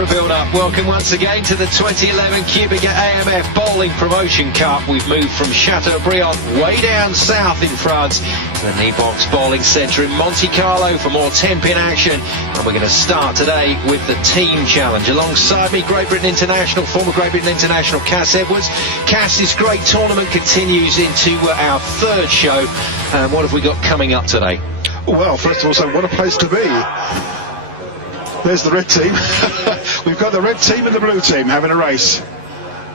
for a build-up. Welcome once again to the 2011 QubicaAMF Bowling Promotion Cup. We've moved from Chateaubriand way down south in France to the knee box bowling centre in Monte-Carlo for more 10-pin action. And we're going to start today with the team challenge. Alongside me, Great Britain International, former Great Britain International Cass Edwards. Cass, this great tournament continues into our third show. What have we got coming up today? Well, first of all, so what a place to be. There's the red team. We've got the red team and the blue team having a race.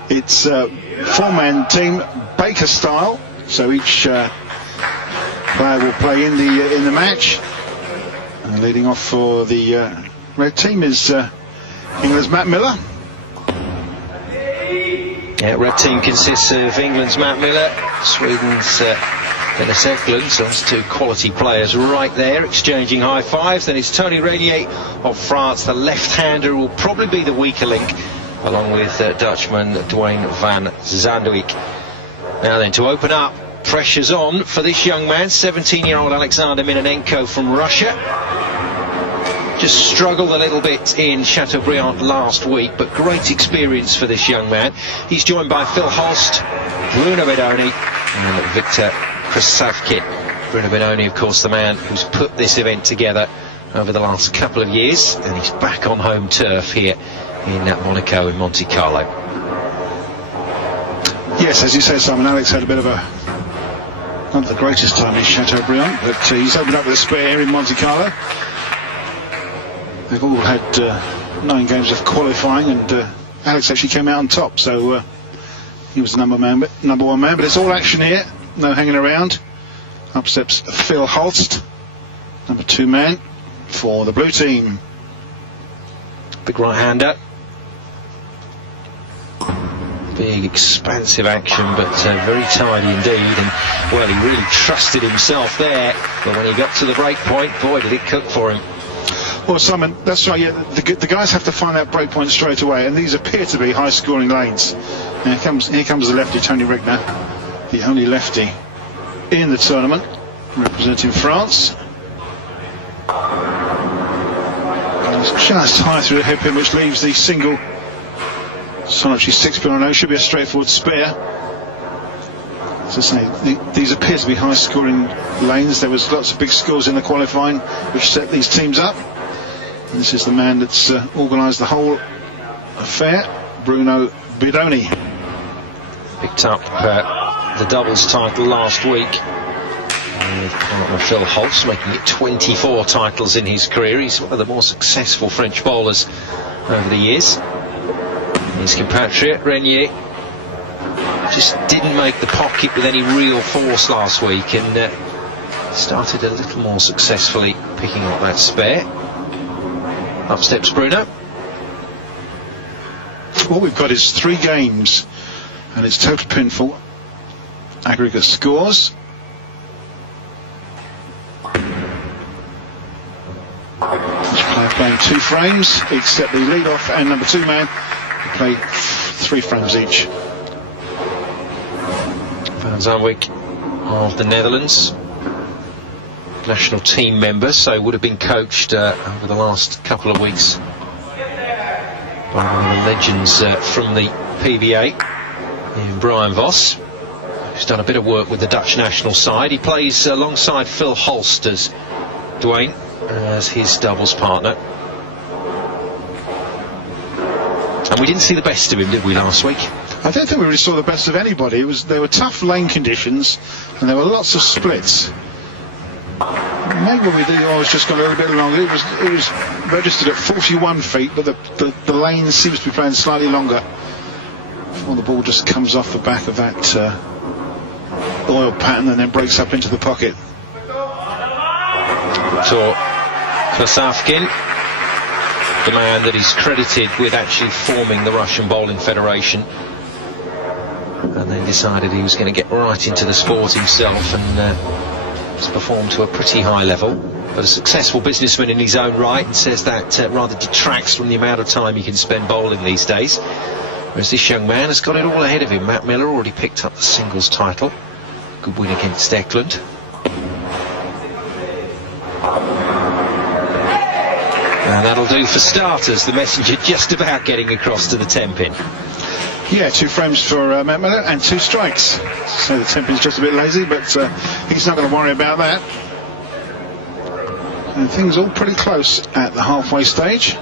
It's a four-man team, Baker style. So each player will play in the match. And leading off for the red team is England's Matt Miller. Yeah, red team consists of England's Matt Miller, Sweden's Eklund, so that's two quality players right there, exchanging high fives. Then it's Tony Renier of France, the left-hander, will probably be the weaker link, along with Dutchman Dwayne Van Zandwick. Now then, to open up, pressure's on for this young man, 17-year-old Alexander Minonenko from Russia. Just struggled a little bit in Chateaubriand last week, but great experience for this young man. He's joined by Phil Holtz, Bruno Bedoni and Victor Klosovkin. Bruno Bedoni, of course, the man who's put this event together over the last couple of years, and he's back on home turf here in Monaco in Monte-Carlo. Yes, as you say, Simon, Alex had a bit of not the greatest time in Chateaubriand, but he's opened up with a spare here in Monte-Carlo. They've all had 9 games of qualifying, and Alex actually came out on top, so he was the number one man. But it's all action here, no hanging around. Up steps Phil Holtz, number 2 man for the blue team. Big right-hander. Big, expansive action, but very tidy indeed. And, well, he really trusted himself there. But when he got to the break point, boy, did it cook for him. Well, Simon, that's right. Yeah, the guys have to find that break point straight away, and these appear to be high-scoring lanes. Here comes the lefty, Tony Regner, the only lefty in the tournament, representing France. And it's just high through the hairpin, which leaves the single solitary 6-pin on. Should be a straightforward spare. As I say, these appear to be high-scoring lanes. There was lots of big scores in the qualifying, which set these teams up. And this is the man that's organised the whole affair, Bruno Bedoni. Picked up the doubles title last week with partner Phil Holtz, making it 24 titles in his career. He's one of the more successful French bowlers over the years. His compatriot Renier just didn't make the pocket with any real force last week, and started a little more successfully picking up that spare. Up steps Bruno. What we've got is 3 games, and it's total pinfall, aggregate scores. Each player playing 2 frames, except the lead-off and number 2 man play 3 frames each. Van Zandwick of the Netherlands, national team member, so would have been coached over the last couple of weeks by one of the legends from the PBA, in Brian Vos, who's done a bit of work with the Dutch national side. He plays alongside Phil Holtz as Dwayne as his doubles partner. And we didn't see the best of him, did we, last week? I don't think we really saw the best of anybody. There were tough lane conditions, and there were lots of splits. Maybe what we did was just gone a little bit longer. It was registered at 41 feet, but the lane seems to be playing slightly longer before the ball just comes off the back of that oil pattern and then breaks up into the pocket. So Klosovkin, the man that is credited with actually forming the Russian Bowling Federation, and then decided he was going to get right into the sport himself, and has performed to a pretty high level, but a successful businessman in his own right, and says that rather detracts from the amount of time he can spend bowling these days. Whereas this young man has got it all ahead of him. Matt Miller already picked up the singles title. Good win against Eklund. And that'll do for starters. The messenger just about getting across to the 10-pin. Yeah, 2 frames for Matt Miller and 2 strikes. So the 10-pin's just a bit lazy, but he's not going to worry about that. And things all pretty close at the halfway stage.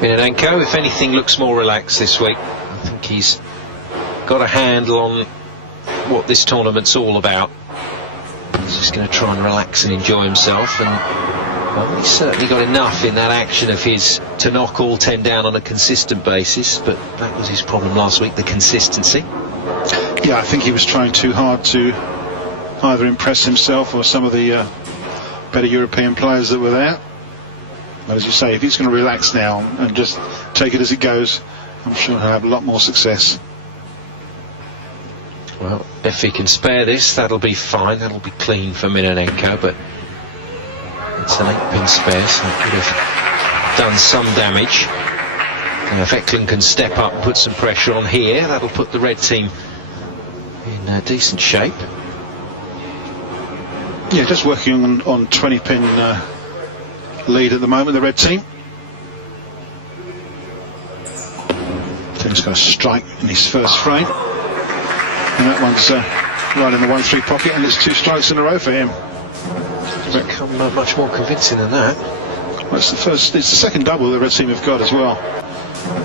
Minonenko, if anything, looks more relaxed this week. I think he's got a handle on what this tournament's all about. He's just going to try and relax and enjoy himself, and well, he's certainly got enough in that action of his to knock all 10 down on a consistent basis, but that was his problem last week, the consistency. Yeah, I think he was trying too hard to either impress himself or some of the better European players that were there. But as you say, if he's going to relax now and just take it as it goes, I'm sure he'll have a lot more success. Well, if he can spare this, that'll be fine. That'll be clean for Minonenko, but it's an 8-pin spare, so it could have done some damage. And if Eklund can step up and put some pressure on here, that'll put the red team in decent shape. Yeah, just working on 20-pin lead at the moment, the red team. Tim's got a strike in his first frame, and that one's right in the 1-3 pocket, and it's 2 strikes in a row for him. Doesn't become much more convincing than that. Well, it's the second double the red team have got as well.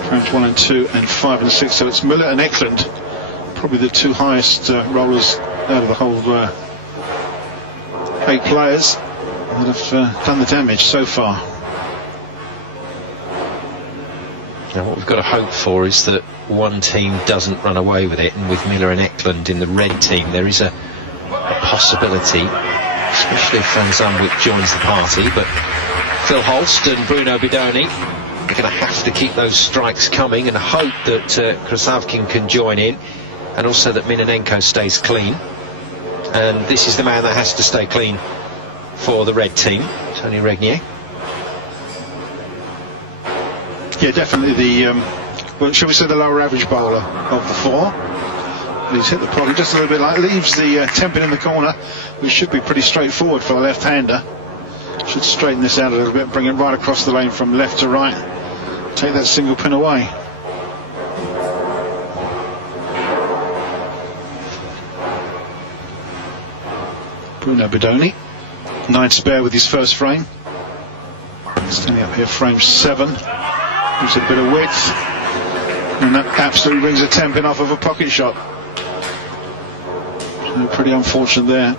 Frames 1 and 2 and 5 and 6, so it's Miller and Eklund, probably the 2 highest rollers out of the whole 8 players that have done the damage so far. Now what we've got to hope for is that one team doesn't run away with it, and with Miller and Eklund in the red team there is a possibility, especially if Van Zandwick joins the party, but Phil Holtz and Bruno Bidoni are going to have to keep those strikes coming and hope that Klosovkin can join in, and also that Minonenko stays clean. And this is the man that has to stay clean for the red team, Tony Regnier. Yeah, definitely the, well, shall we say the lower average bowler of the 4. He's hit the pocket just a little bit, leaves the 10-pin in the corner, which should be pretty straightforward for the left-hander. Should straighten this out a little bit, bring it right across the lane from left to right, take that single pin away. Bruno Bidoni, 9 spare with his first frame. Standing up here, frame 7. Gives a bit of width, and that absolutely brings a 10-pin off of a pocket shot. So pretty unfortunate there.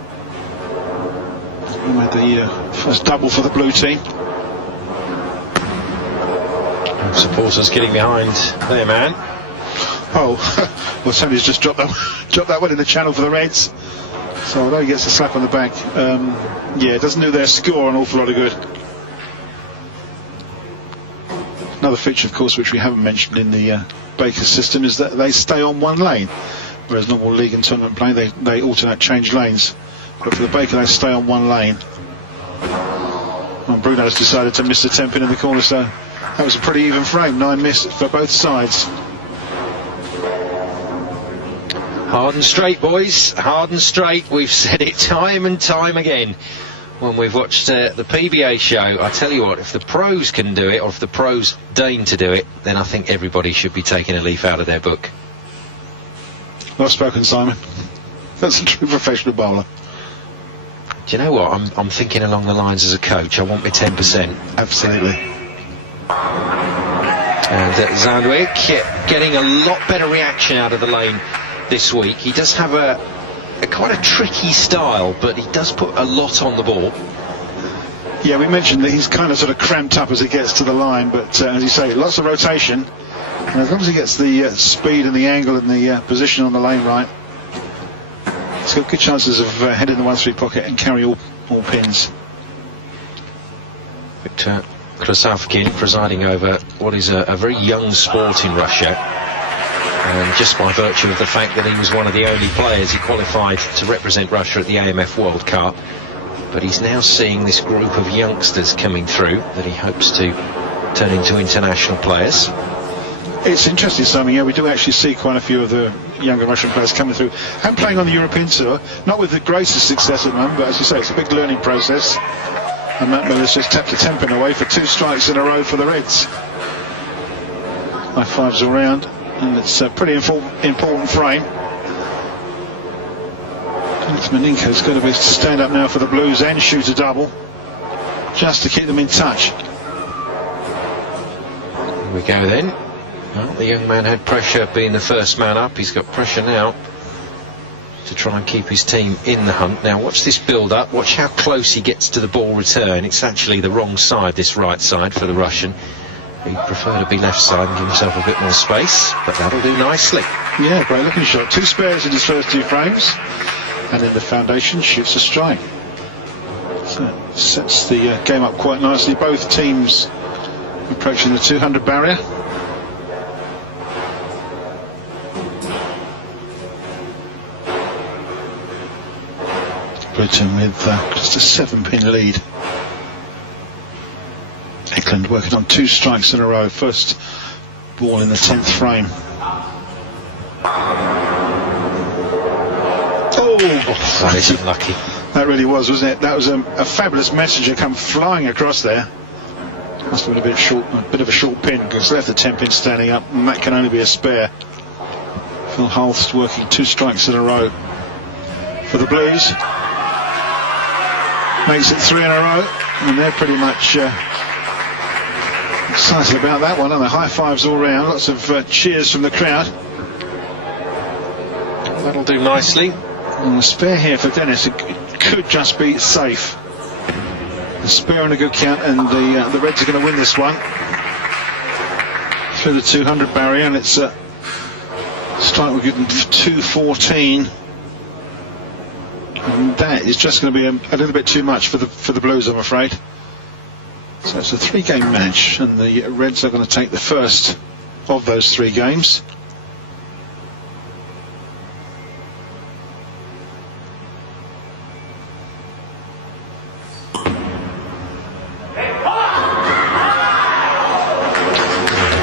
We made the first double for the blue team. Supporters getting behind their man. Oh, well, Tony's just dropped that one in the channel for the Reds. So although he gets a slap on the back, yeah, it doesn't do their score an awful lot of good. Another feature, of course, which we haven't mentioned in the Baker system is that they stay on one lane, whereas normal league and tournament play they alternate, change lanes. But for the Baker, they stay on one lane. And Bruno's decided to miss the 10-pin in the corner, so that was a pretty even frame. 9 miss for both sides. Hard and straight, boys. Hard and straight. We've said it time and time again when we've watched the PBA show. I tell you what, if the pros can do it, or if the pros deign to do it, then I think everybody should be taking a leaf out of their book. Well spoken, Simon. That's a true professional bowler. Do you know what? I'm thinking along the lines as a coach. I want my 10%. Absolutely. And Zandwick getting a lot better reaction out of the lane this week. He does have a quite a tricky style, but he does put a lot on the ball. Yeah, we mentioned that he's kind of sort of cramped up as he gets to the line, but as you say, lots of rotation, and as long as he gets the speed and the angle and the position on the lane right, he's got good chances of heading the 1-3 pocket and carry all pins. Viktor Klosovkin presiding over what is a very young sport in Russia. And just by virtue of the fact that he was one of the only players he qualified to represent Russia at the AMF World Cup. But he's now seeing this group of youngsters coming through that he hopes to turn into international players. It's interesting, Simon. Yeah, we do actually see quite a few of the younger Russian players coming through and playing on the European tour. Not with the greatest success at the moment, but as you say, it's a big learning process. And Matt Miller's just tapped a 10-pin away for 2 strikes in a row for the Reds. High fives all round, and it's a pretty important frame. Minonenko's got to stand up now for the Blues and shoot a double, just to keep them in touch. Here we go then. Well, the young man had pressure being the first man up. He's got pressure now to try and keep his team in the hunt. Now watch this build up, watch how close he gets to the ball return. It's actually the wrong side, this right side for the Russian. He'd prefer to be left side and give himself a bit more space, but that'll do nicely. Yeah, great looking shot. 2 spares in his first 2 frames, and in the foundation shoots a strike. So it sets the game up quite nicely. Both teams approaching the 200 barrier. Britain with just a 7-pin lead. Eklund working on 2 strikes in a row. First ball in the 10th frame. Oh, that is unlucky. That really was, wasn't it? That was a fabulous messenger come flying across there. Must have been a bit of a short pin, because left the 10-pin standing up, and that can only be a spare. Phil Holtz working 2 strikes in a row for the Blues. Makes it 3 in a row, and they're pretty much excited about that one, and the high fives all round. Lots of cheers from the crowd. That'll do nicely. And the spare here for Dennis, it could just be safe. The spare and a good count, and the Reds are going to win this one through the 200 barrier, and it's a strike we're getting 214. And that is just going to be a little bit too much for the Blues, I'm afraid. So it's a 3-game match, and the Reds are going to take the first of those 3 games.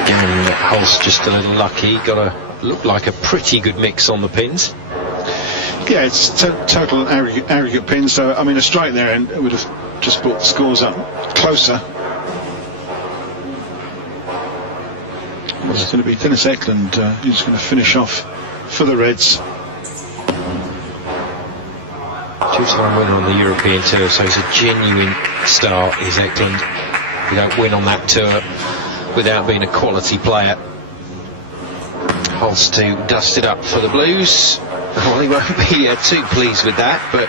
Again, Holtz just a little lucky. Got a look like a pretty good mix on the pins. Yeah, it's total aggregate pins, so I mean a strike there and it would have just brought the scores up closer. It's going to be Dennis Eklund who's going to finish off for the Reds. 2-time winner on the European tour, so he's a genuine star, is Eklund. You don't win on that tour without being a quality player. Holtz to dust it up for the Blues. Well, he won't be too pleased with that, but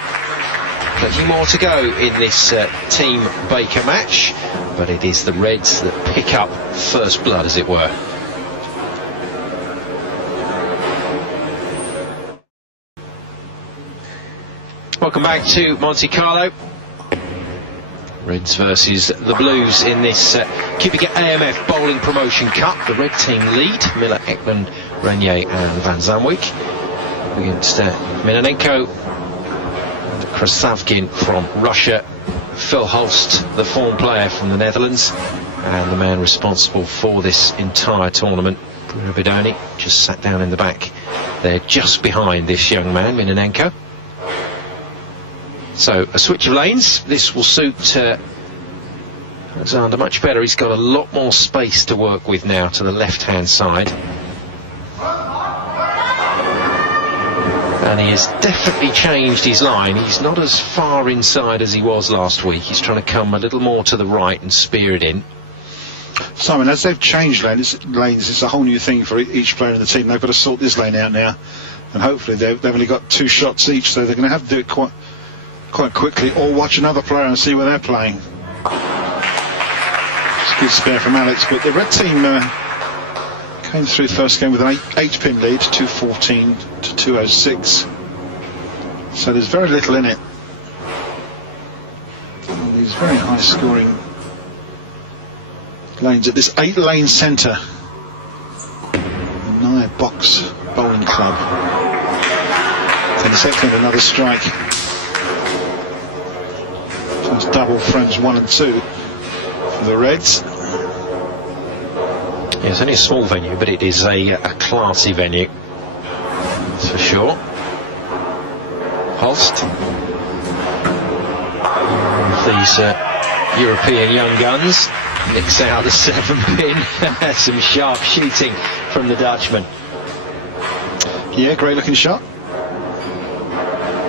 plenty more to go in this Team Baker match. But it is the Reds that pick up first blood, as it were. Welcome back to Monte-Carlo. Reds versus the Blues in this QubicaAMF Bowling Promotion Cup. The Red team lead, Miller, Eklund, Renier and Van Zandwick, against Minonenko and Klosovkin from Russia, Phil Holtz, the form player from the Netherlands, and the man responsible for this entire tournament, Bruno Bidoni, just sat down in the back there just behind this young man, Minonenko. So a switch of lanes. This will suit Alexander much better. He's got a lot more space to work with now to the left hand side, and he has definitely changed his line. He's not as far inside as he was last week. He's trying to come a little more to the right and spear it in. Simon, as they've changed lanes, it's a whole new thing for each player in the team. They've got to sort this lane out now, and hopefully they've only got 2 shots each, so they're going to have to do it quite quickly, or watch another player and see where they're playing. It's a good spare from Alex, but the Red team came through the first game with an 8-pin lead, 214 to 206. So there's very little in it. All these very high scoring lanes at this 8-lane centre. The Nye Box Bowling Club. Dennis Eklund, another strike. So it's double frames 1 and 2 for the Reds. Yeah, it's only a small venue, but it is a classy venue, that's for sure. Holtz, these European young guns, nicks out the 7-pin. Some sharp shooting from the Dutchman. Yeah, great looking shot.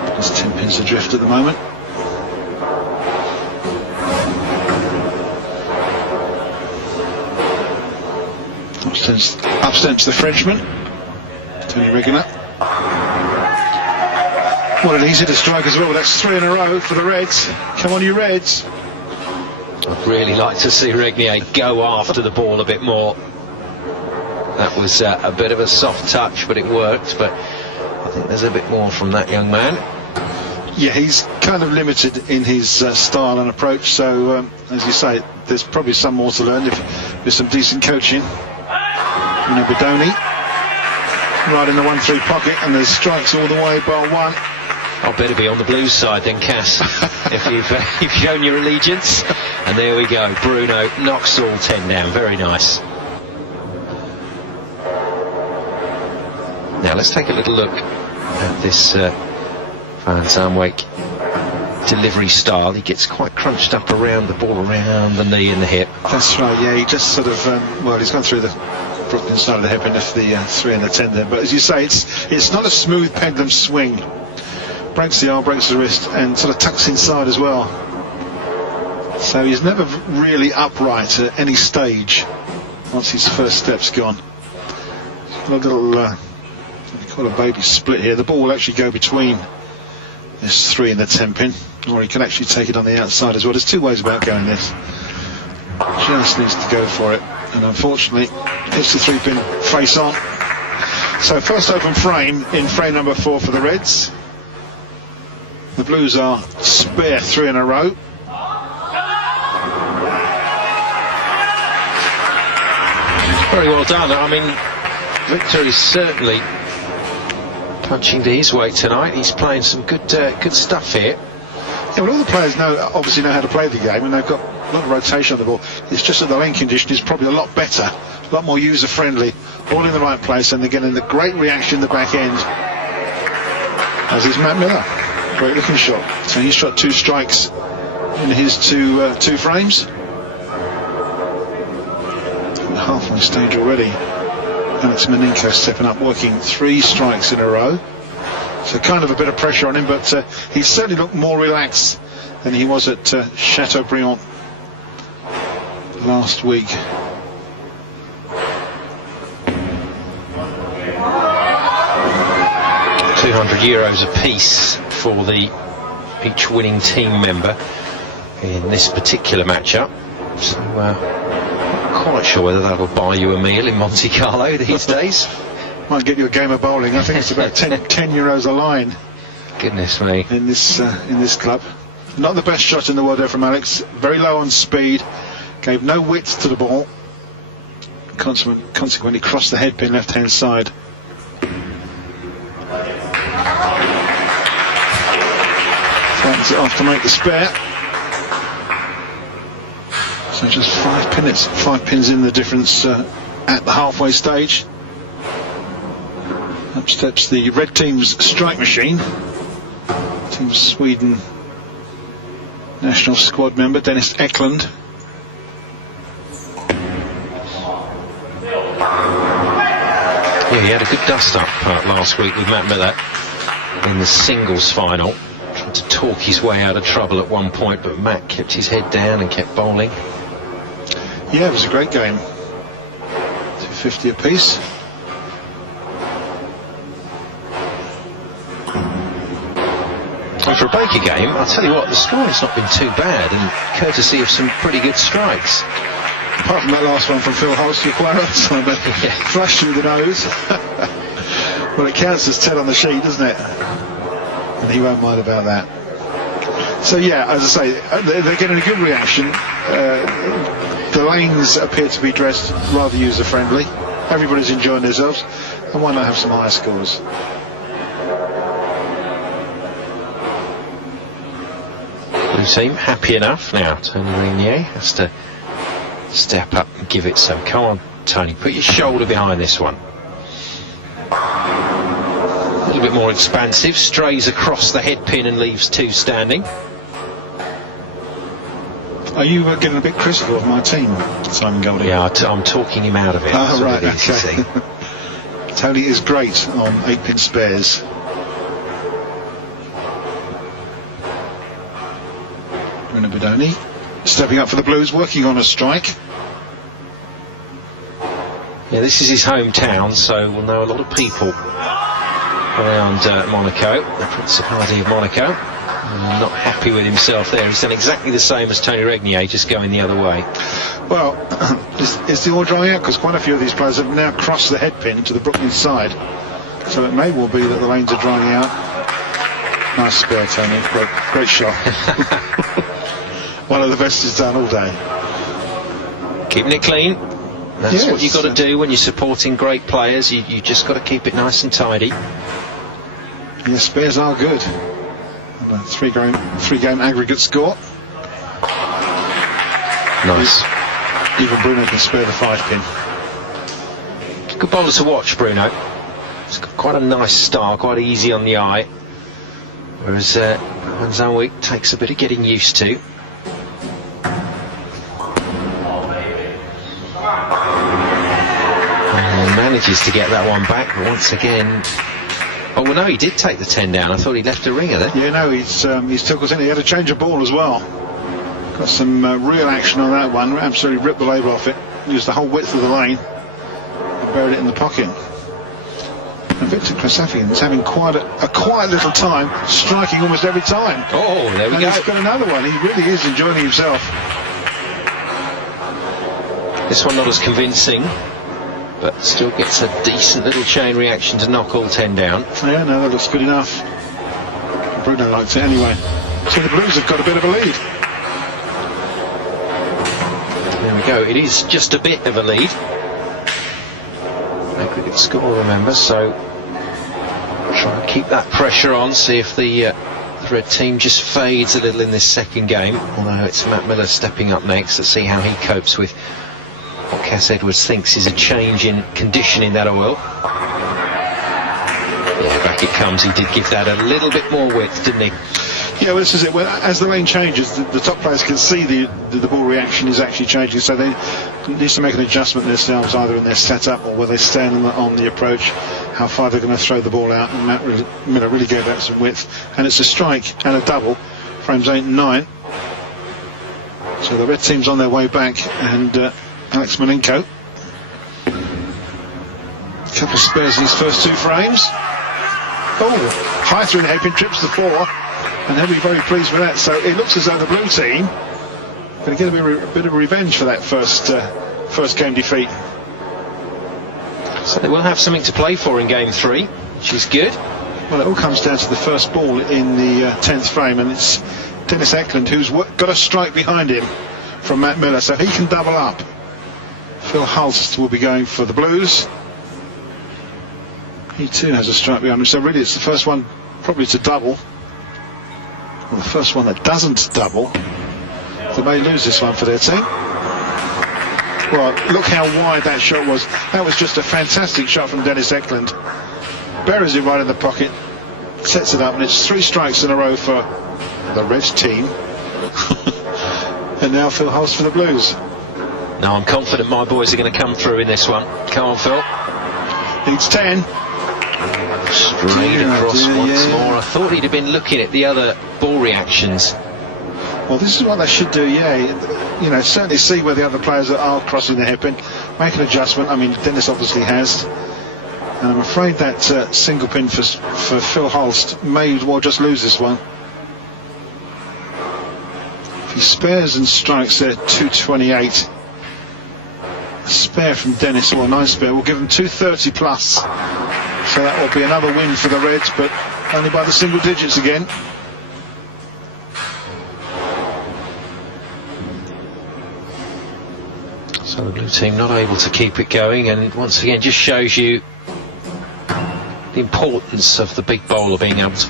There's 10 pins adrift at the moment. Upstairs to the Frenchman, Tony Regular. What an easy to strike as well. That's 3 in a row for the Reds. Come on, you Reds. I'd really like to see Regnier go after the ball a bit more. That was a bit of a soft touch, but it worked. But I think there's a bit more from that young man. Yeah, he's kind of limited in his style and approach. So, as you say, there's probably some more to learn if with some decent coaching. Bedoni right in the 1-3 pocket, and there's strikes all the way bar one. I'll better be on the Blues side then, Cass, if you've shown your allegiance. And there we go, Bruno knocks all 10 down, very nice. Now let's take a little look at this Van Zandwick delivery style. He gets quite crunched up around the ball, around the knee and the hip. That's right, yeah, he just sort of, well, he's gone through the Brooklyn side of the hip and left the 3 and the 10 there. But as you say, it's not a smooth pendulum swing. Breaks the arm, breaks the wrist, and sort of tucks inside as well. So he's never really upright at any stage once his first step's gone. He's got a little, what we call a baby split here. The ball will actually go between this 3 and the 10 pin, or he can actually take it on the outside as well. There's 2 ways about going this. Just needs to go for it, and unfortunately it's the 3-pin face on. So first open frame in frame number 4 for the Reds. The Blues are spare 3 in a row. Very well done. I mean, Victor is certainly punching to his weight tonight. He's playing some good stuff here. Yeah, well, all the players obviously know how to play the game, and they've got a lot of rotation on the ball. It's just that the lane condition is probably a lot better, a lot more user-friendly, all in the right place, and they're getting the great reaction in the back end. As is Matt Miller. Great looking shot. So he's shot 2 strikes in his two frames. Halfway stage already. Alex Minonenko stepping up, working 3 strikes in a row. So kind of a bit of pressure on him, but he certainly looked more relaxed than he was at Chateaubriand last week. €200 apiece for each winning team member in this particular matchup. So not quite sure whether that'll buy you a meal in Monte-Carlo these days. Might get you a game of bowling. I think it's about 10 euros a line. Goodness me. In this club. Not the best shot in the world there from Alex. Very low on speed. Gave no width to the ball. Consequently crossed the head pin left hand side. Flattens it off to make the spare. So just 5 pins in the difference at the halfway stage. Up steps the red team's strike machine. Team Sweden national squad member Dennis Eklund. Yeah, he had a good dust-up last week with Matt Miller in the singles final. Tried to talk his way out of trouble at one point, but Matt kept his head down and kept bowling. Yeah, it was a great game. 250 apiece. And for a Baker game, I'll tell you what, the scoring's not been too bad, and courtesy of some pretty good strikes. Apart from that last one from Phil Holtz, flushed through the nose. Well, it counts as 10 on the sheet, doesn't it? And he won't mind about that. So yeah, as I say, they're getting a good reaction. The lanes appear to be dressed rather user-friendly. Everybody's enjoying themselves, and why not have some higher scores? Blue team happy enough now. Tony Regnier has to step up and give it some. Come on. Tony, put your shoulder behind this one. A little bit more expansive, strays across the head pin and leaves 2 standing. Are you getting a bit critical of my team, Simon Goldie? Yeah, I'm talking him out of it. Oh, right, okay. Tony is great on 8-pin spares. Bruno Bedoni stepping up for the Blues, working on a strike. Yeah, this is his hometown, so we'll know a lot of people around Monaco, the Principality of Monaco. Not happy with himself there. He's done exactly the same as Tony Regnier, just going the other way. Well, is the oil drying out? Because quite a few of these players have now crossed the head pin to the Brooklyn side. So it may well be that the lanes are drying out. Nice spare, Tony. Great shot. One of the best he's done all day. Keeping it clean. That's yes, what you've got to do when you're supporting great players. You just got to keep it nice and tidy. Yeah, spares are good. And a three-game aggregate score. Nice. Even Bruno can spare the 5-pin. Good bowler to watch, Bruno. He's got quite a nice style, quite easy on the eye. Whereas Van Zandwick takes a bit of getting used to. And manages to get that one back, but once again... Oh, well, no, he did take the 10 down. I thought he left a ringer there. Yeah, no, he's took us in. He had a change of ball as well. Got some real action on that one. Absolutely ripped the label off it. Used the whole width of the lane. And buried it in the pocket. And Victor Klosovkin is having quite a quiet little time, striking almost every time. Oh, there we go. And he's got another one. He really is enjoying himself. This one not as convincing, but still gets a decent little chain reaction to knock all 10 down. Yeah, no, that looks good enough. Bruno likes it anyway. So the Blues have got a bit of a lead. There we go. It is just a bit of a lead. Aggregate score, remember, so try and keep that pressure on, see if the red team just fades a little in this second game, although it's Matt Miller stepping up next. Let's see how he copes with what Cass Edwards thinks is a change in condition in that oil. Yeah, back it comes. He did give that a little bit more width, didn't he? Yeah, well, this is it. Well, as the lane changes, the top players can see the ball reaction is actually changing, so they need to make an adjustment themselves, either in their setup or where they stand on the approach, how far they're going to throw the ball out. And Matt Miller really gave that some width, and it's a strike and a double, frames 8 and 9. So the red team's on their way back, and Alex Malinko, a couple of spares in his first 2 frames. Oh, high through the hairpin, trips the 4. And they'll be very pleased with that. So it looks as though the blue team are going to get a bit of revenge for that first game defeat. So they will have something to play for in game 3, which is good. Well, it all comes down to the first ball in the 10th frame, and it's Dennis Eklund who's got a strike behind him from Matt Miller, so he can double up. Phil Holtz will be going for the Blues. He too has a strike behind him, so really it's the first one probably to double. Well, the first one that doesn't double. They may lose this one for their team. Well, look how wide that shot was. That was just a fantastic shot from Dennis Eklund. Buries it right in the pocket, sets it up, and it's 3 strikes in a row for the red team. And now Phil Holtz for the Blues. Now I'm confident my boys are going to come through in this one. Come on, Phil. Needs 10. Straight across once more. I thought he'd have been looking at the other ball reactions. Well, this is what they should do, yeah. You know, certainly see where the other players are crossing the hairpin, make an adjustment. I mean, Dennis obviously has. And I'm afraid that single pin for Phil Holtz may well just lose this one. If he spares and strikes there, 228. A spare from Dennis, or a nice spare, will give them 230 plus. So that will be another win for the Reds, but only by the single digits again. So the blue team not able to keep it going, and once again just shows you the importance of the big bowler being able to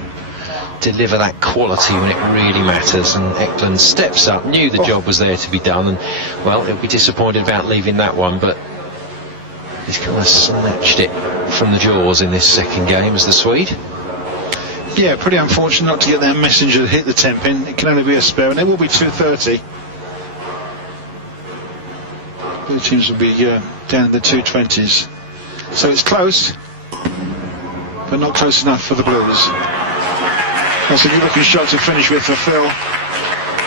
deliver that quality when it really matters. And Eklund steps up, knew the job was there to be done, and well, he'll be disappointed about leaving that one, but He's kind of snatched it from the jaws in this second game as the Swede. Yeah, pretty unfortunate not to get that messenger to hit the 10 pin. It can only be a spare, and it will be 230. Blue teams will be down in the 220s. So it's close, but not close enough for the Blues. That's a good looking shot to finish with for Phil.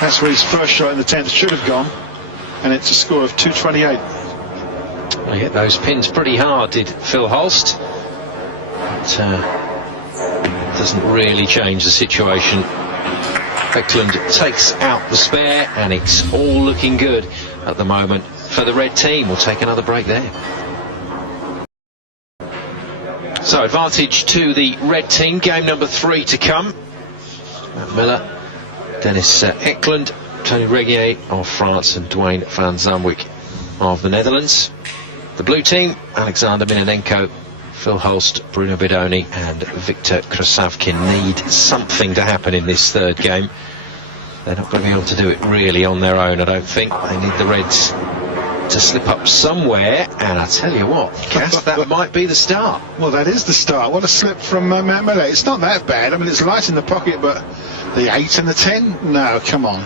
That's where his first shot in the 10th should have gone, and it's a score of 228. He hit those pins pretty hard, did Phil Holtz. But doesn't really change the situation. Eklund takes out the spare, and it's all looking good at the moment for the red team. We'll take another break there. So advantage to the red team. Game number 3 to come. Matt Miller, Dennis Eklund, Tony Regier of France, and Dwayne Van Zandwick of the Netherlands. The blue team, Alexander Minonenko, Phil Holst, Bruno Bidoni and Victor Klosovkin need something to happen in this third game. They're not going to be able to do it really on their own, I don't think. They need the Reds to slip up somewhere, and I tell you what, Cass, that might be the start. Well, that is the start. What a slip from Matt Miller. It's not that bad. I mean, it's light in the pocket, but the 8 and the 10? No, come on.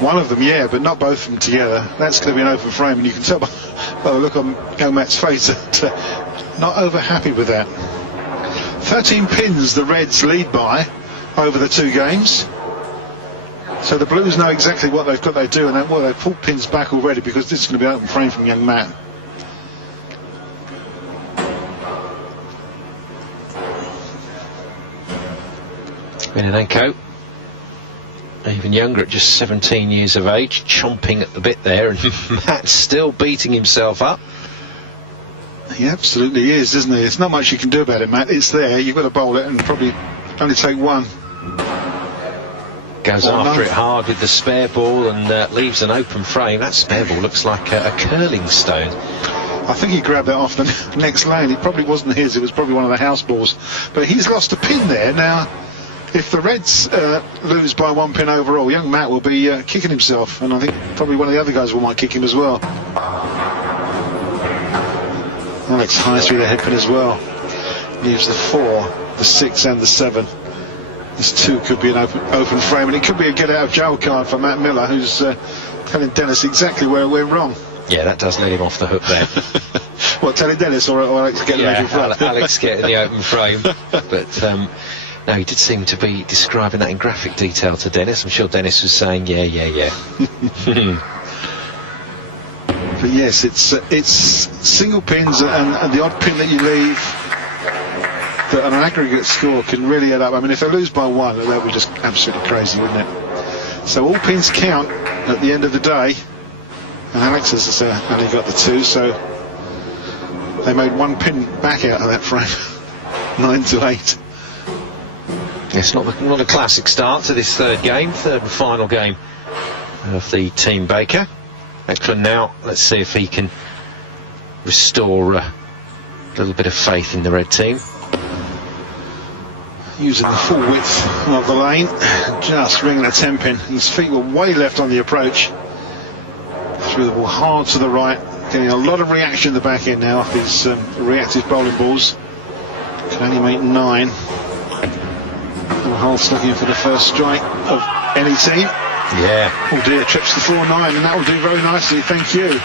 One of them, yeah, but not both of them together. That's going to be an open frame, and you can tell by the look on young Matt's face that not over happy with that. 13 pins the Reds lead by over the 2 games. So the Blues know exactly what they've got to do, and they've pulled pins back already because this is going to be an open frame from young Matt. Minonenko, even younger at just 17 years of age, chomping at the bit there, and Matt's still beating himself up. He absolutely is, isn't he? There's not much you can do about it, Matt. It's there. You've got to bowl it and probably only take one. Goes after it hard with the spare ball and leaves an open frame. That spare ball looks like a curling stone. I think he grabbed that off the next lane. It probably wasn't his. It was probably one of the house balls. But he's lost a pin there. Now, if the Reds lose by 1 pin overall, young Matt will be kicking himself. And I think probably one of the other guys might kick him as well. Alex high through the head pin as well. Leaves the 4, the 6 and the 7. This 2 could be an open frame, and it could be a get out of jail card for Matt Miller, who's telling Dennis exactly where it went wrong. Yeah, that does let him off the hook there. What, telling Dennis or Alex getting the open frame? Alex getting the open frame. But no, he did seem to be describing that in graphic detail to Dennis. I'm sure Dennis was saying, yeah. But yes, it's single pins and the odd pin that you leave that an aggregate score can really add up. I mean, if they lose by 1, that would be just absolutely crazy, wouldn't it? So all pins count at the end of the day, and Alex has only got the 2, so they made 1 pin back out of that frame. 9 to 8. It's not a classic start to this third game, third and final game of the Team Baker. Eklund now, let's see if he can restore a little bit of faith in the red team. Using the full width of the lane, just ringing a 10 pin. His feet were way left on the approach. Threw the ball hard to the right, getting a lot of reaction in the back end now off his reactive bowling balls. Can only make 9. And Holtz looking for the first strike of any team. Yeah. Oh dear, trips the 4-9, and that will do very nicely, thank you.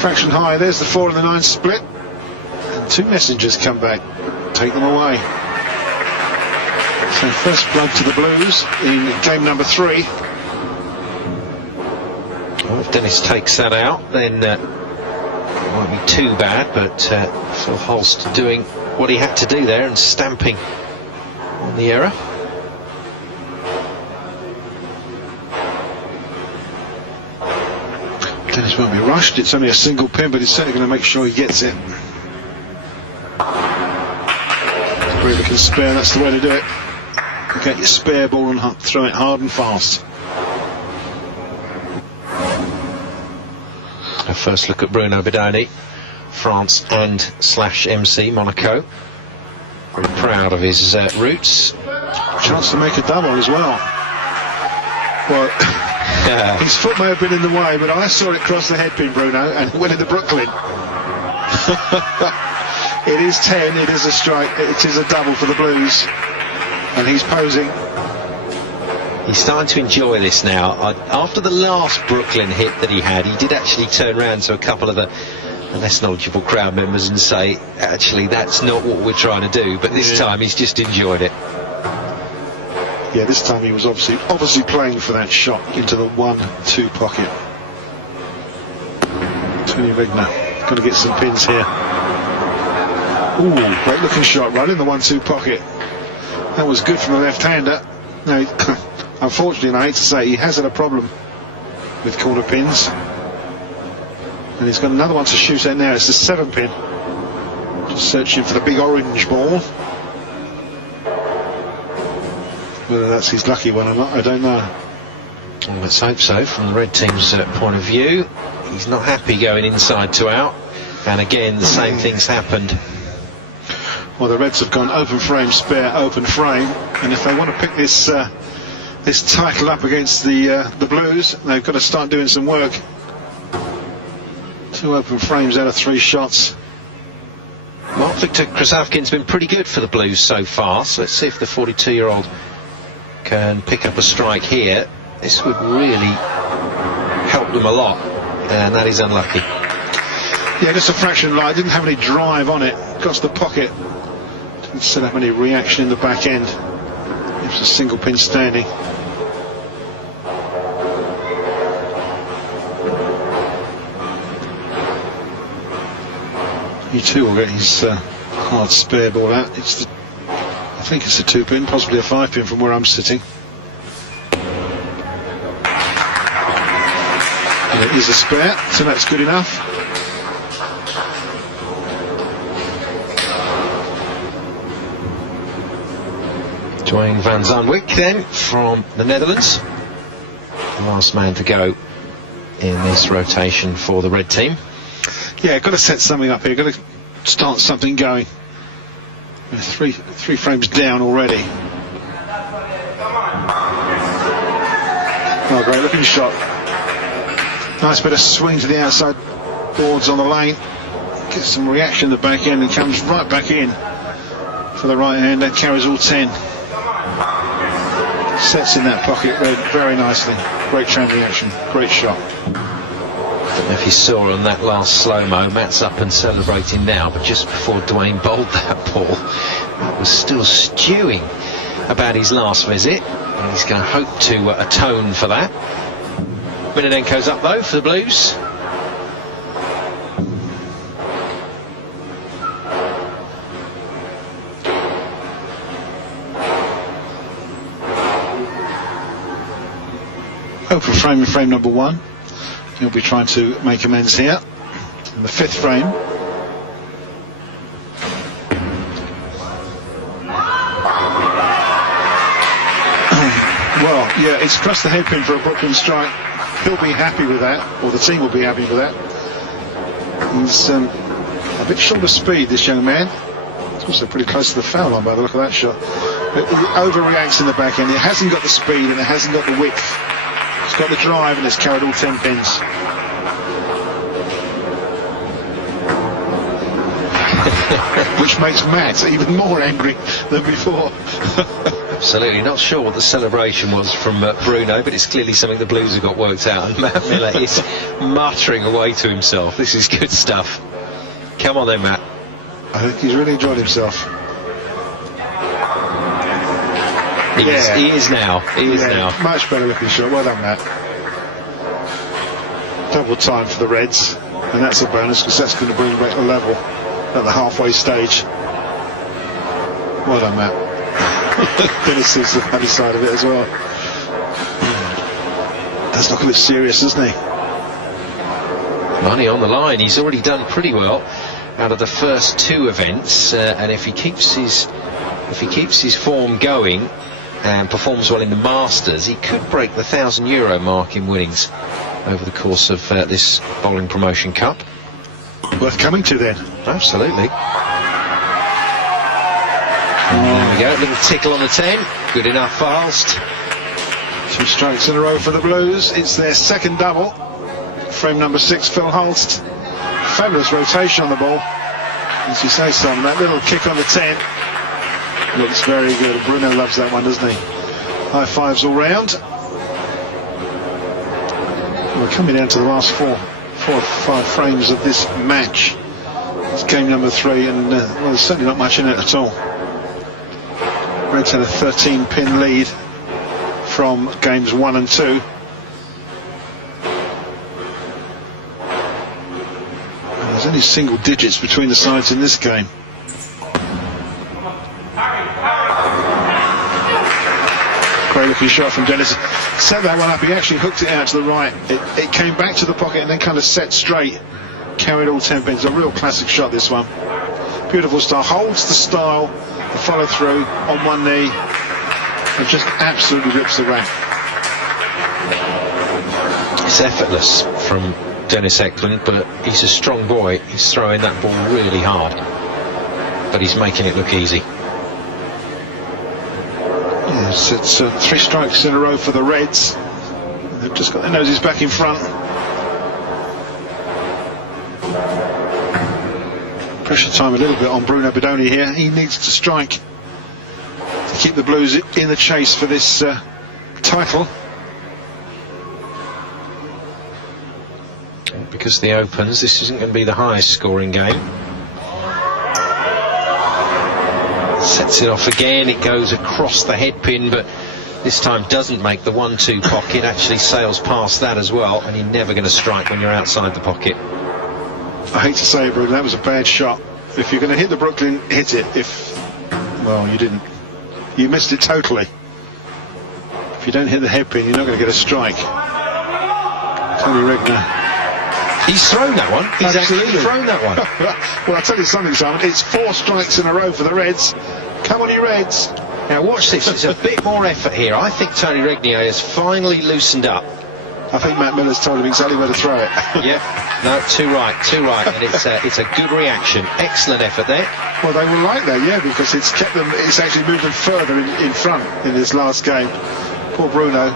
Fraction high, there's the 4 and the 9 split. And 2 messengers come back, take them away. So first blood to the Blues in game number 3. Well, if Dennis takes that out, then it won't be too bad, but Phil Holst doing what he had to do there and stamping on the error. Dennis won't be rushed, it's only a single pin, but he's certainly going to make sure he gets it. Really can spare, that's the way to do it. Get your spare ball and throw it hard and fast. A first look at Bruno Bidoni, France and /MC Monaco. Very proud of his roots. Chance to make a double as well. Well, His foot may have been in the way, but I saw it cross the headpin, Bruno, and it went into Brooklyn. It is 10, it is a strike, it is a double for the Blues, and he's posing. He's starting to enjoy this now. After the last Brooklyn hit that he had, he did actually turn around to a couple of the less knowledgeable crowd members and say, actually, that's not what we're trying to do, but this time he's just enjoyed it. Yeah, this time he was obviously playing for that shot into the 1-2 pocket. Tony Regner, got to get some pins here. Ooh, great looking shot, right in the 1-2 pocket. That was good from a left-hander. No, unfortunately, and I hate to say, he has had a problem with corner pins. And he's got another one to shoot at now. It's the 7 pin. Just searching for the big orange ball. Whether that's his lucky one or not, I don't know. Well, let's hope so, from the red team's point of view. He's not happy going inside to out. And again, the same thing's happened. Well, the Reds have gone open frame, spare, open frame. And if they want to pick this this title up against the Blues, they've got to start doing some work. 2 open frames out of 3 shots. Mark Victor Klosovkin's been pretty good for the Blues so far, so let's see if the 42-year-old can pick up a strike here. This would really help them a lot, and that is unlucky. Yeah, just a fraction light. Didn't have any drive on it. Got to the pocket. Didn't set up any reaction in the back end. It was a single pin standing. He too will get his hard spare ball out. I think it's a 2 pin, possibly a 5 pin from where I'm sitting. And it is a spare, so that's good enough. Dwayne Van Zandwick then from the Netherlands. The last man to go in this rotation for the red team. Yeah, got to set something up here. Got to start something going. We're three frames down already. Oh, great looking shot. Nice bit of swing to the outside boards on the lane. Gets some reaction at the back end and comes right back in for the right hand. That carries all 10. Sets in that pocket very nicely. Great train reaction. Great shot. I don't know if you saw on that last slow-mo, Matt's up and celebrating now, but just before Dwayne bowled that ball, Matt was still stewing about his last visit, and he's going to hope to atone for that. Minonenko's up though for the Blues. Open frame in frame number 1. He'll be trying to make amends here. In the 5th frame. Well, yeah, it's crossed the headpin for a Brooklyn strike. He'll be happy with that, or the team will be happy with that. He's a bit short of speed, this young man. He's also pretty close to the foul line by the look of that shot. But he overreacts in the back end. It hasn't got the speed and it hasn't got the width. It's got the drive and it's carried all 10 pins. Which makes Matt even more angry than before. Absolutely, not sure what the celebration was from Bruno, but it's clearly something the Blues have got worked out, and Matt Miller is muttering away to himself. This is good stuff. Come on then, Matt. I think he's really enjoyed himself. He is now. He is now. Much better looking shot. Well done, Matt. Double time for the Reds, and that's a bonus because that's going to bring back the level at the halfway stage. Well done, Matt. Dennis sees the funny side of it as well. That's not looking serious, isn't he? Money on the line. He's already done pretty well out of the first 2 events, and if he keeps his form going and performs well in the Masters, he could break the €1,000 mark in winnings over the course of this Bowling Promotion Cup. Worth coming to then. Absolutely. And there we go, a little tickle on the 10. Good enough fast. 2 strikes in a row for the Blues. It's their second double. Frame number 6, Phil Holtz. Fabulous rotation on the ball. As you say, Simon, that little kick on the 10 looks very good. Bruno loves that one, doesn't he? High fives all round. We're coming down to the last 4 or 5 frames of this match. It's game number 3, and well, there's certainly not much in it at all. Reds had a 13-pin lead from games 1 and 2. There's only single digits between the sides in this game. Great looking shot from Dennis. Set that one up, he actually hooked it out to the right. It came back to the pocket and then kind of set straight. Carried all 10 pins. A real classic shot, this one. Beautiful style. Holds the style, the follow through on one knee, and just absolutely rips the rack. It's effortless from Dennis Eklund, but he's a strong boy. He's throwing that ball really hard, but he's making it look easy. Yes, it's 3 strikes in a row for the Reds. They've just got their noses back in front. Pressure time a little bit on Bruno Bedoni here. He needs to strike to keep the Blues in the chase for this title. Because the Opens, this isn't going to be the highest scoring game. Sets it off again, it goes across the head pin, but this time doesn't make the 1-2 pocket, actually sails past that as well, and you're never going to strike when you're outside the pocket. I hate to say it, Bruno, that was a bad shot. If you're going to hit the Brooklyn, hit it. Well, you didn't. You missed it totally. If you don't hit the head pin, you're not going to get a strike. Tony Regner. He's thrown that one. He's actually thrown that one. Well, I'll tell you something, Simon. It's 4 strikes in a row for the Reds. Come on, you Reds. Now watch this. It's a bit more effort here. I think Tony Regnier has finally loosened up. I think Matt Miller's told him exactly where to throw it. Yeah, no, too right, and it's a good reaction. Excellent effort there. Well, they will like that, yeah, because it's kept them. It's actually moved them further in front in this last game. Poor Bruno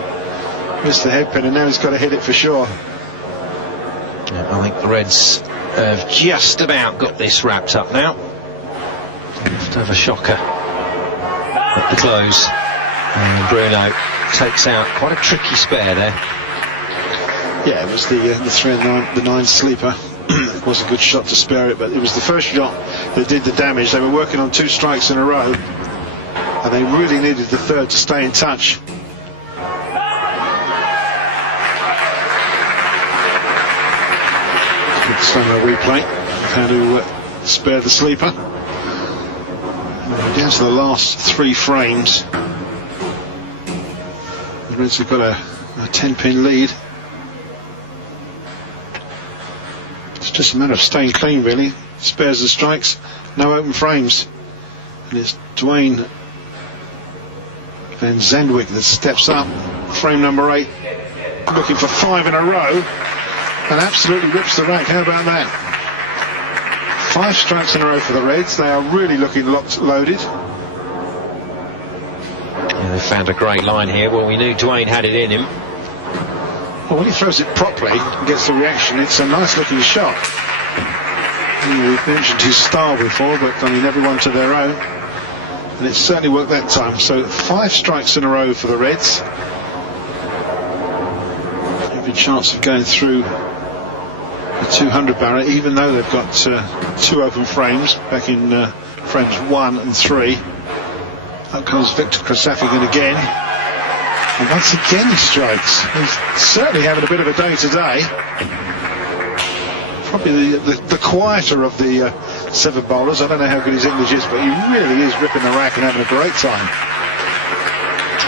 missed the head pin, and now he's got to hit it for sure. Yeah, I think the Reds have just about got this wrapped up now. Have to have a shocker at the close, and Bruno takes out quite a tricky spare there. Yeah, it was the 3 and 9 sleeper. It was a good shot to spare it, but it was the first shot that did the damage. They were working on 2 strikes in a row, and they really needed the third to stay in touch. Good slow-mo replay. How to spare the sleeper. And we're down to the last 3 frames. The Reds have got a 10-pin lead. It's just a matter of staying clean, really. Spares the strikes, no open frames. And it's Dwayne Van Zandwick that steps up. Frame number 8, looking for 5 in a row, and absolutely rips the rack. How about that? 5 strikes in a row for the Reds. They are really looking loaded. Yeah, they found a great line here. Well, we knew Dwayne had it in him. Well, when he throws it properly and gets the reaction, it's a nice looking shot. We've mentioned his style before, but I mean, everyone to their own, and it certainly worked that time. So 5 strikes in a row for the Reds. Every chance of going through the 200 barrier, even though they've got 2 open frames back in frames 1 and 3. Up comes Victor Klosovkin again. And once again he strikes. He's certainly having a bit of a day today. Probably the quieter of the 7 bowlers. I don't know how good his English is, but he really is ripping the rack and having a great time.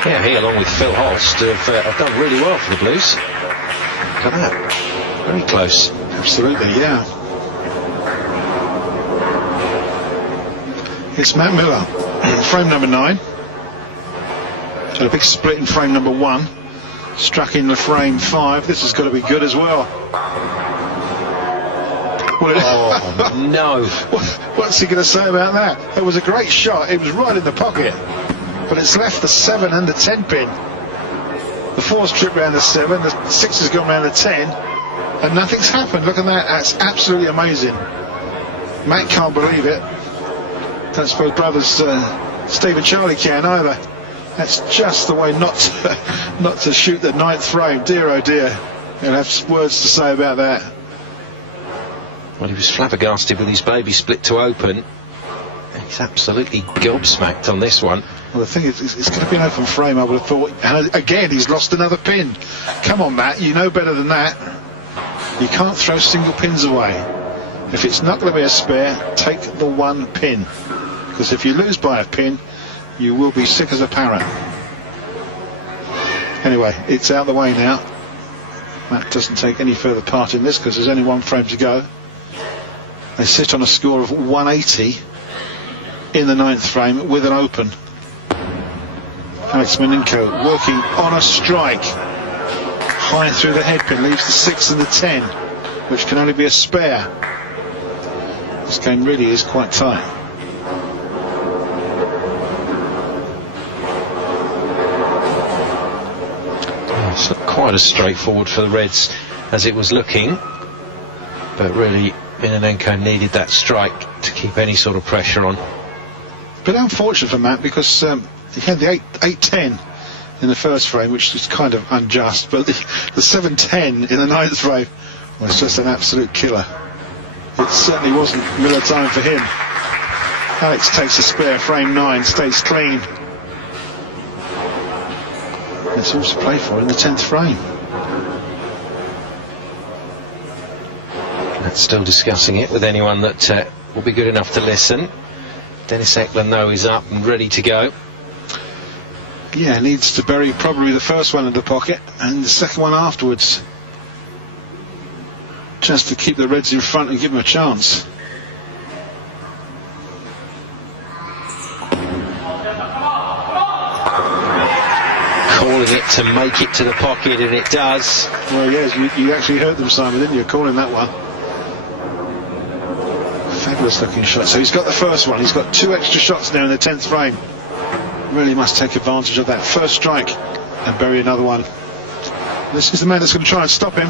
Yeah, he along with Phil Holtz have done really well for the Blues. Look at that. Very close. Absolutely, yeah. It's Matt Miller, frame number 9. Got a big split in frame number 1. Struck in the frame 5. This has got to be good as well. Oh, no. What's he going to say about that? It was a great shot. It was right in the pocket. But it's left the 7 and the 10 pin. The 4's tripped round the 7, the 6 has gone round the 10, and nothing's happened. Look at that, that's absolutely amazing. Matt can't believe it. Don't suppose brothers Steve and Charlie can either. That's just the way not to shoot the 9th frame. Dear oh dear. He'll have words to say about that. Well, he was flabbergasted with his baby split to open. He's absolutely gobsmacked on this one. Well, the thing is, it's going to be an open frame, I would have thought. And again, he's lost another pin. Come on, Matt, you know better than that. You can't throw single pins away. If it's not going to be a spare, take the 1 pin. Because if you lose by a pin, you will be sick as a parrot. Anyway, it's out of the way now. Matt doesn't take any further part in this because there's only 1 frame to go. They sit on a score of 180 in the 9th frame with an open. Alex Minonenko working on a strike. High through the headpin, leaves the 6 and the 10, which can only be a spare. This game really is quite tight. It's quite as straightforward for the Reds as it was looking, but really Minonenko needed that strike to keep any sort of pressure on. But unfortunate for Matt, because he had the 8-10 in the 1st frame, which is kind of unjust, but the 7-10 in the 9th frame was just an absolute killer. It certainly wasn't Miller time for him. Alex takes a spare, frame 9, stays clean. It's all to play for in the 10th frame. That's still discussing it with anyone that will be good enough to listen. Dennis Eklund, though, is up and ready to go. Yeah, needs to bury probably the 1st one in the pocket and the 2nd one afterwards, just to keep the Reds in front and give them a chance. Calling it to make it to the pocket, and it does. Well, yes, you actually heard them, Simon, didn't you? Calling that one. Fabulous looking shot. So he's got the 1st one, he's got 2 extra shots now in the 10th frame. Really must take advantage of that 1st strike and bury another one. This is the man that's going to try and stop him,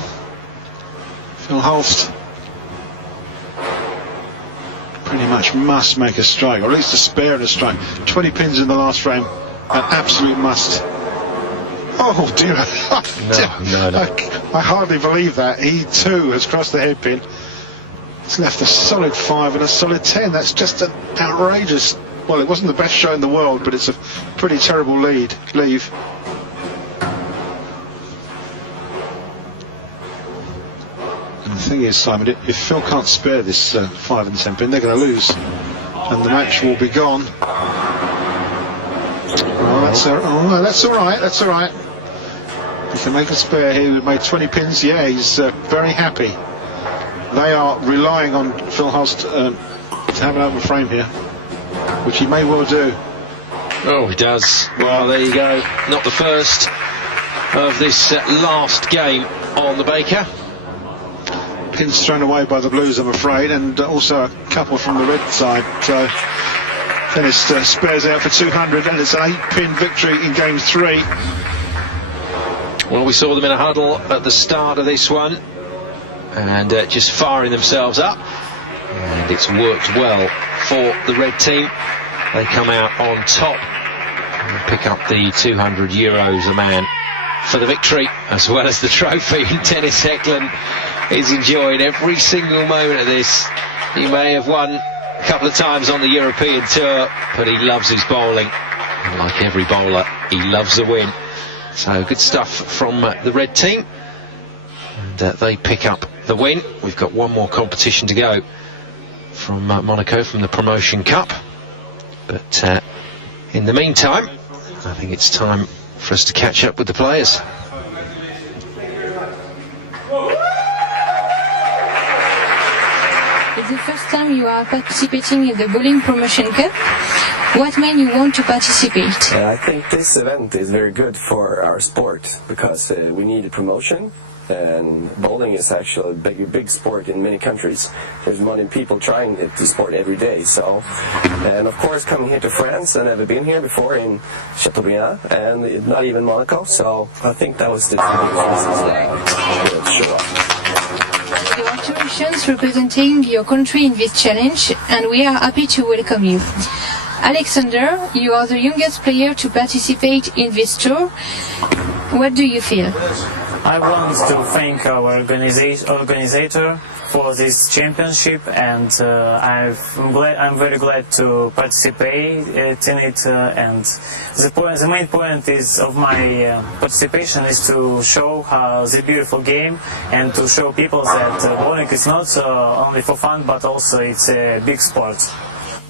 Phil Holtz. Pretty much must make a strike, or at least a spare and a strike. 20 pins in the last frame, an absolute must. Oh dear. No. I hardly believe that. He too has crossed the headpin. It's left a solid 5 and a solid 10. That's just an outrageous. Well, it wasn't the best show in the world, but it's a pretty terrible leave. And the thing is, Simon, if Phil can't spare this 5 and 10 pin, they're going to lose, and the match will be gone. Oh, that's all right. That's all right. He can make a spare here. We've made 20 pins. Yeah, he's very happy. They are relying on Phil Holtz to have an open frame here, which he may well do. Oh, he does. Well, there you go. Not the first of this last game on the Baker. Pins thrown away by the Blues, I'm afraid, and also a couple from the Red side. So Dennis spares out for 200, and it's an 8-pin victory in game 3. Well, we saw them in a huddle at the start of this one, and just firing themselves up, and it's worked well for the Red team. They come out on top and pick up the €200 a man for the victory, as well as the trophy. And Dennis Eklund is enjoying every single moment of this. He may have won a couple of times on the European tour, but he loves his bowling, and like every bowler, he loves the win. So good stuff from the Red team, and they pick up the win. We've got one more competition to go from Monaco, from the Promotion Cup, but in the meantime I think it's time for us to catch up with the players. It's the first time you are participating in the Bowling Promotion Cup. What made you want to participate? I think this event is very good for our sport because we need a promotion And bowling is actually a big sport in many countries. There's many people trying the sport every day. So, and of course, coming here to France, I've never been here before in Chateaubriand, and not even Monaco. So I think that was the Congratulations representing your country in this challenge, and we are happy to welcome you. Alexander, you are the youngest player to participate in this tour. What do you feel? I want to thank our organizer for this championship, and I'm very glad to participate in it. And the main point of my participation is to show the beautiful game and to show people that bowling is not only for fun, but also it's a big sport.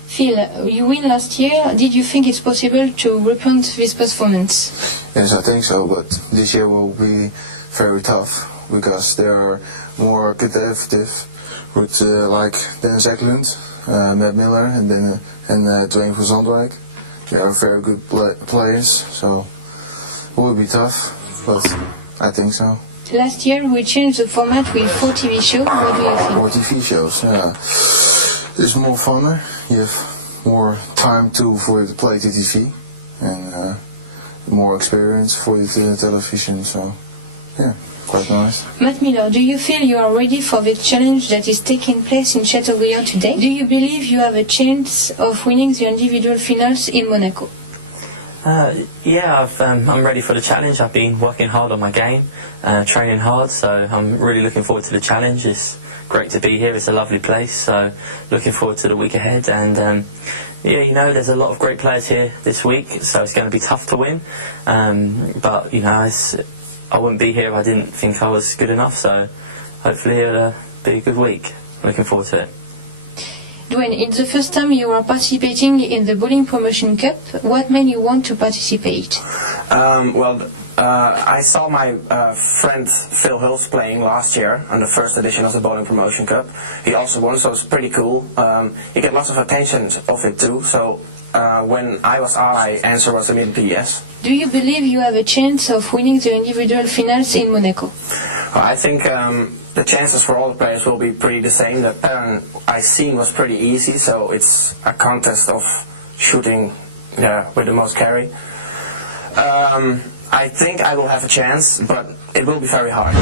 Phil, you win last year. Did you think it's possible to repeat this performance? Yes, I think so, but this year will be very tough because there are more competitive with like Dennis Eklund, Matt Miller, and Dwayne Van Zandwick. They are very good players, so it will be tough, but I think so. Last year we changed the format with 4 TV shows. What do you think? 4 TV shows, yeah. It's more funner. You have more time to play the TV and more experience for the television. So yeah, quite nice. Matt Miller, do you feel you are ready for the challenge that is taking place in Chateaubriand today? Do you believe you have a chance of winning the individual finals in Monaco? Yeah, I'm ready for the challenge. I've been working hard on my game, training hard, so I'm really looking forward to the challenge. It's great to be here. It's a lovely place, so looking forward to the week ahead. And yeah, you know, there's a lot of great players here this week, so it's going to be tough to win. But you know, I wouldn't be here if I didn't think I was good enough. So hopefully it'll be a good week. Looking forward to it. Dwayne, it's the first time you are participating in the Bowling Promotion Cup. What made you want to participate? I saw my friend Phil Holtz playing last year on the first edition of the Bowling Promotion Cup. He also won, so it's pretty cool. You get lots of attention of it too, so when I was asked, my answer was immediately yes. Do you believe you have a chance of winning the individual finals in Monaco? I think the chances for all the players will be pretty the same. The pattern I seen was pretty easy, so it's a contest of shooting with the most carry. I think I will have a chance, but it will be very hard.